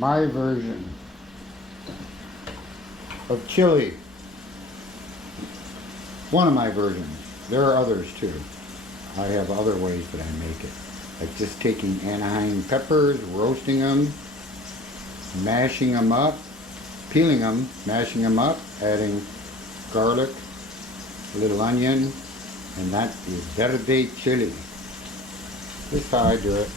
my version of chili. One of my versions. There are others too. I have other ways that I make it. Like just taking Anaheim peppers, roasting them, mashing them up, peeling them, mashing them up, adding garlic, a little onion, and that is verde chili. This is how I do it.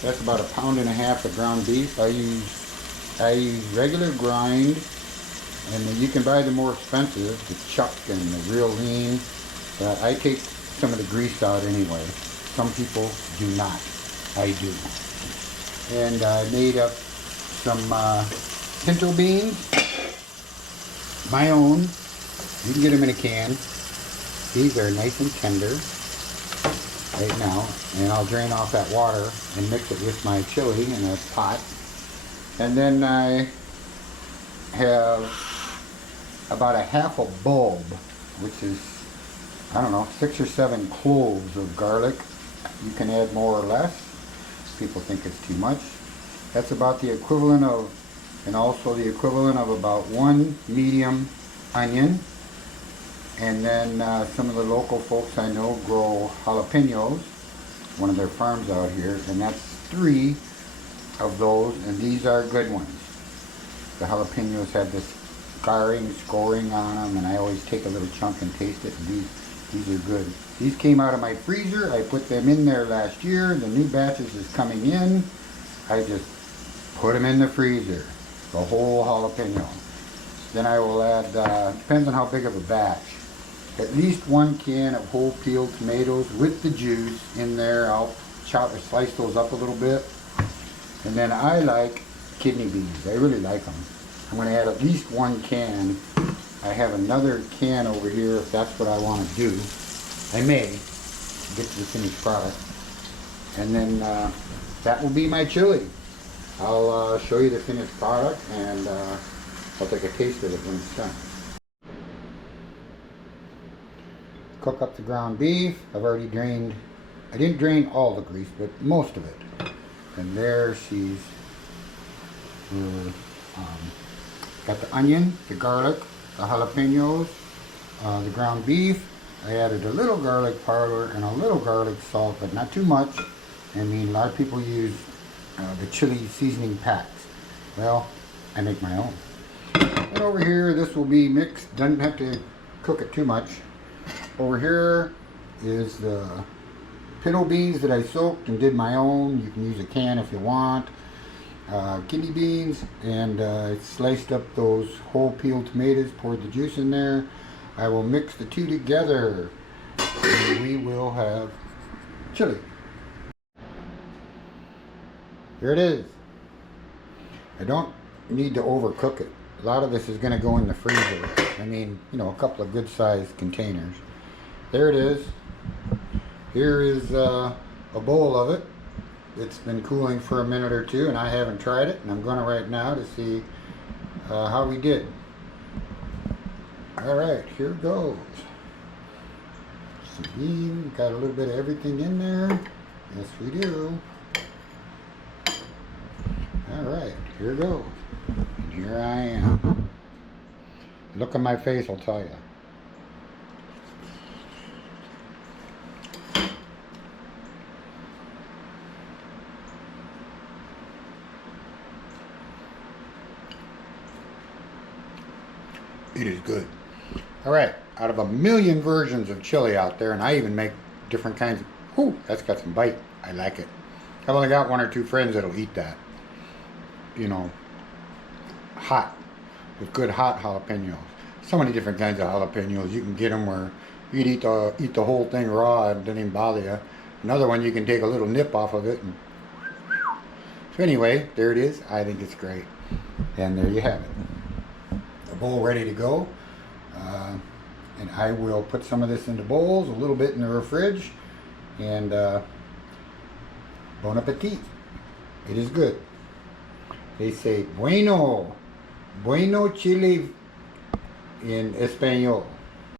That's about 1.5 pounds of ground beef. I use regular grind, and then you can buy the more expensive, the chuck and the real lean. But I take some of the grease out anyway. Some people do not. I do. And I made up some pinto beans, my own. You can get them in a can. These are nice and tender right now, and I'll drain off that water and mix it with my chili in a pot. And then I have about 1/2 bulb, which is, I don't know, 6 or 7 cloves of garlic. You can add more or less. People think it's too much. That's about the equivalent of, and also the equivalent of about 1 medium onion. And then some of the local folks I know grow jalapenos, one of their farms out here, and that's 3 of those, and these are good ones. The jalapenos have this scoring on them, and I always take a little chunk and taste it, and these are good. These came out of my freezer. I put them in there last year. The new batches is coming in. I just put them in the freezer, the whole jalapeno. Then I will add, depends on how big of a batch, at least 1 can of whole peeled tomatoes with the juice in there. I'll slice those up a little bit. And then I like kidney beans. I really like them. I'm going to add at least 1 can. I have another can over here if that's what I want to do. I may get to the finished product. And then that will be my chili. I'll show you the finished product, and I'll take a taste of it when it's done. Cook up the ground beef. I've already drained, I didn't drain all the grease, but most of it. And there she's got the onion, the garlic, the jalapenos, the ground beef. I added a little garlic powder and a little garlic salt, but not too much. I mean, a lot of people use the chili seasoning packs. Well, I make my own. And over here, this will be mixed. Doesn't have to cook it too much. Over here is the pinto beans that I soaked and did my own. You can use a can if you want. Kidney beans, and sliced up those whole peeled tomatoes, poured the juice in there. I will mix the two together, and we will have chili. Here it is. I don't need to overcook it. A lot of this is going to go in the freezer. I mean, you know, a couple of good sized containers. There it is. Here is a bowl of it. It's been cooling for a minute or two, and I haven't tried it, and I'm going to right now to see how we did. Alright, here goes. Some bean, got a little bit of everything in there. Yes, we do. Alright, here goes. And here I am. Look on my face, I'll tell you. It is good. Alright, out of a million versions of chili out there, and I even make different kinds of... Ooh, that's got some bite. I like it. I've only got 1 or 2 friends that'll eat that. You know, hot, with good hot jalapenos. So many different kinds of jalapenos. You can get them where you can eat the whole thing raw and it doesn't even bother you. Another one you can take a little nip off of it. And... So anyway, there it is. I think it's great. And there you have it. Bowl ready to go, and I will put some of this into bowls, a little bit in the fridge, and bon appetit. It is good. They say bueno chili in Espanol.